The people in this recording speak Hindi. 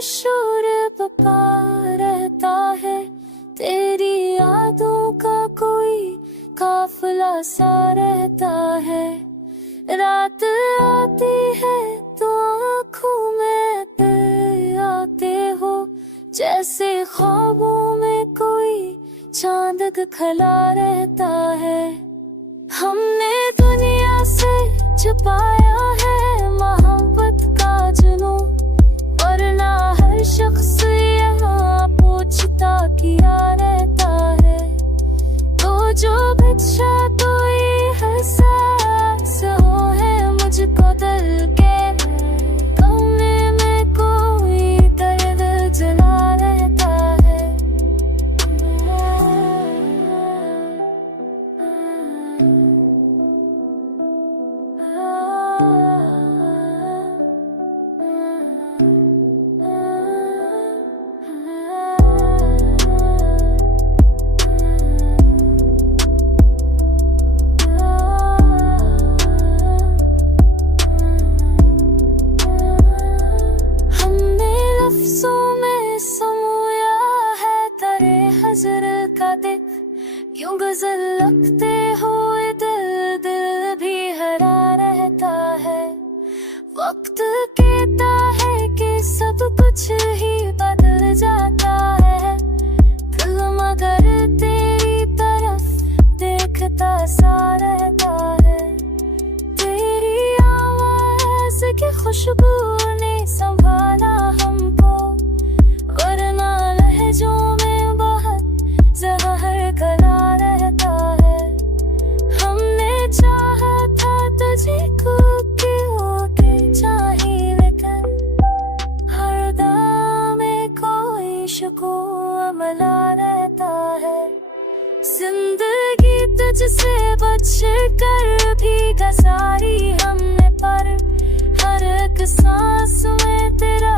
शोर बपा रहता है, तेरी यादों का कोई काफिला सा रहता है। रात आती है तो आँखों में तुम आते हो, जैसे ख्वाबों में कोई चांद खला रहता है। हमने दुनिया से छुपाया है मोहब्बत का जुनून, वरना हर शख्स यहाँ पूछता किया रहता है। तो जो बच्चा तो ये एहसास हो है मुझको दिल के कमरे में कोई दर्द जला रहता है। यूं गजल लगते हुए दिल भी हरा रहता है। वक्त कहता है कि सब कुछ ही बदल जाता है, दिल मगर तेरी तरफ देखता सा रहता है। तेरी आवाज की खुशबू ने संभाला हमको, वरना लहजों में बहुत जहर गला रहता है। हमने चाहा था तुझे होके चाहे, लेकिन हर दम में कोई सुकून मिला रहता है। जिंदगी तुझसे बच कर भी गुजारी हमने, पर हर एक सांस में तेरा